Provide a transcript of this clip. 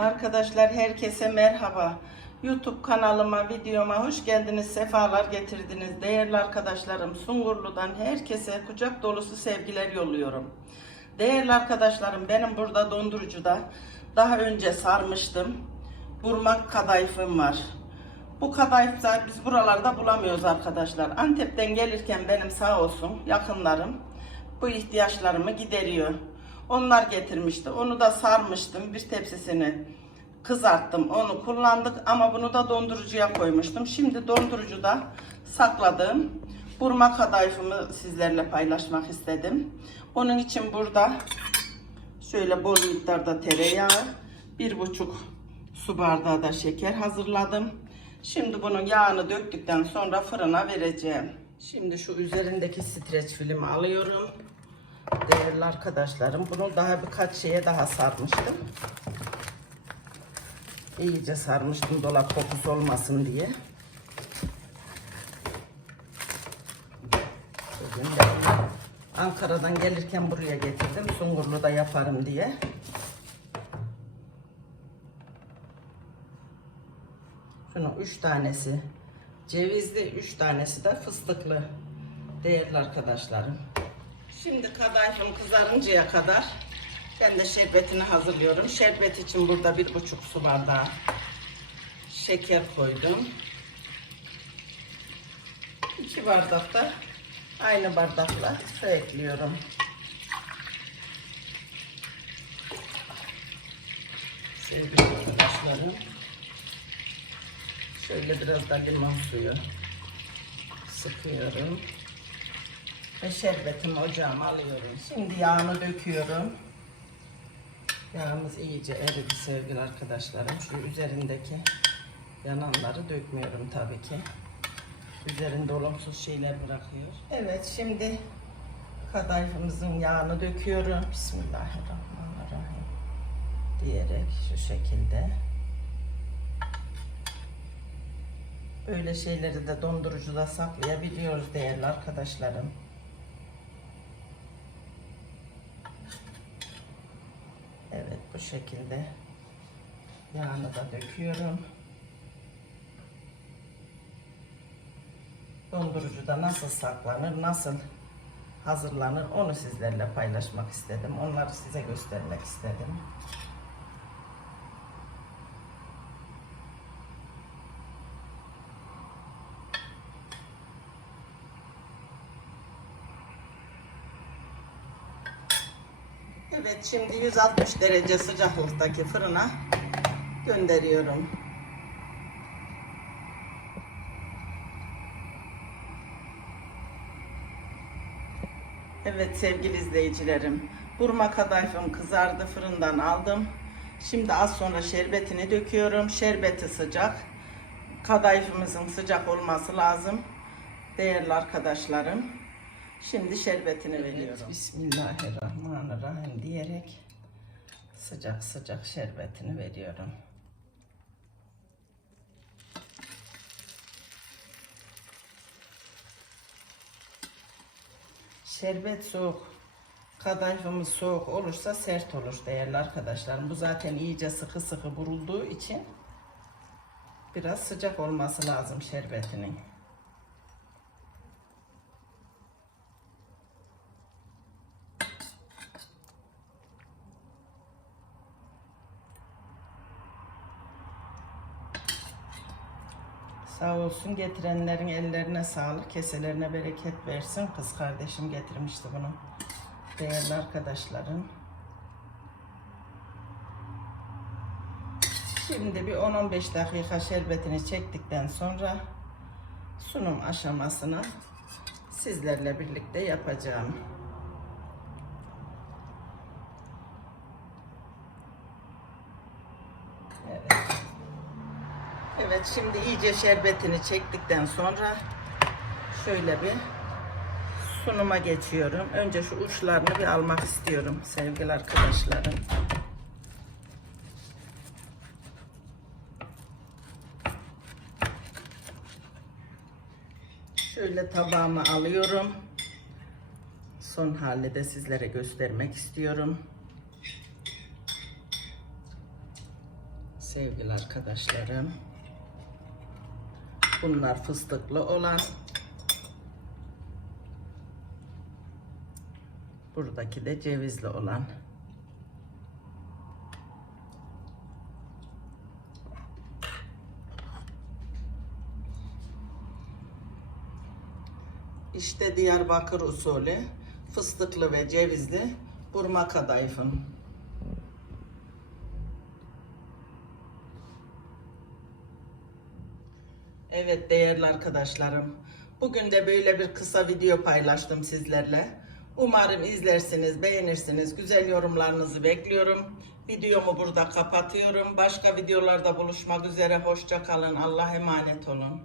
Arkadaşlar herkese merhaba. YouTube kanalıma, videoma hoş geldiniz, sefalar getirdiniz. Değerli arkadaşlarım, Sungurlu'dan herkese kucak dolusu sevgiler yolluyorum. Değerli arkadaşlarım, benim burada dondurucuda daha önce sarmıştım. Burmak kadayıfım var. Bu kadayıf da biz buralarda bulamıyoruz arkadaşlar. Antep'ten gelirken benim sağ olsun yakınlarım bu ihtiyaçlarımı gideriyor. Onlar getirmişti. Onu da sarmıştım. Bir tepsisini kızarttım. Onu kullandık ama bunu da dondurucuya koymuştum. Şimdi dondurucuda sakladığım burma kadayıfımı sizlerle paylaşmak istedim. Onun için burada şöyle bol miktarda tereyağı, bir buçuk su bardağı da şeker hazırladım. Şimdi bunun yağını döktükten sonra fırına vereceğim. Şimdi şu üzerindeki streç filmi alıyorum. Değerli arkadaşlarım bunu daha birkaç şeye daha sarmıştım. İyice sarmıştım dolap kokusu olmasın diye. Bugün Ankara'dan gelirken buraya getirdim. Sungurlu'da yaparım diye. Şunun üç tanesi cevizli, üç tanesi de fıstıklı. Değerli arkadaşlarım. Şimdi kadayıfım kızarıncaya kadar ben de şerbetini hazırlıyorum. Şerbet için burada bir buçuk su bardağı şeker koydum. İki bardak da aynı bardakla su ekliyorum. Sevgili arkadaşlarım. Şöyle biraz da limon suyu sıkıyorum. Ve şerbetimi ocağıma alıyorum. Şimdi yağını döküyorum. Yağımız iyice eridi sevgili arkadaşlarım. Şu üzerindeki yananları dökmüyorum tabii ki. Üzerinde olumsuz şeyler bırakıyor. Evet şimdi kadayıfımızın yağını döküyorum. Bismillahirrahmanirrahim. Diyerek şu şekilde. Böyle şeyleri de dondurucuda saklayabiliyoruz değerli arkadaşlarım. Evet bu şekilde yağını da döküyorum. Dondurucuda nasıl saklanır, nasıl hazırlanır onu sizlerle paylaşmak istedim. Onları size göstermek istedim. Evet şimdi 160 derece sıcaklıktaki fırına gönderiyorum. Evet sevgili izleyicilerim. Burma kadayıfım kızardı fırından aldım. Şimdi az sonra şerbetini döküyorum. Şerbeti sıcak. Kadayıfımızın sıcak olması lazım. Değerli arkadaşlarım. Şimdi şerbetini veriyorum. Bismillahirrahmanirrahim diyerek sıcak sıcak şerbetini veriyorum. Şerbet soğuk, kadayıfımız soğuk olursa sert olur değerli arkadaşlarım. Bu zaten iyice sıkı sıkı burulduğu için biraz sıcak olması lazım şerbetinin. Sağ olsun getirenlerin ellerine sağlık, keselerine bereket versin. Kız kardeşim getirmişti bunu. Değerli arkadaşlarım. Şimdi bir 10-15 dakika şerbetini çektikten sonra sunum aşamasını sizlerle birlikte yapacağım. Evet. Evet şimdi iyice şerbetini çektikten sonra şöyle bir sunuma geçiyorum. Önce şu uçlarını bir almak istiyorum sevgili arkadaşlarım. Şöyle tabağıma alıyorum. Son halini de sizlere göstermek istiyorum. Sevgili arkadaşlarım. Bunlar fıstıklı olan. Buradaki de cevizli olan. İşte Diyarbakır usulü fıstıklı ve cevizli burma kadayıfım. Evet değerli arkadaşlarım. Bugün de böyle bir kısa video paylaştım sizlerle. Umarım izlersiniz, beğenirsiniz. Güzel yorumlarınızı bekliyorum. Videomu burada kapatıyorum. Başka videolarda buluşmak üzere. Hoşça kalın. Allah'a emanet olun.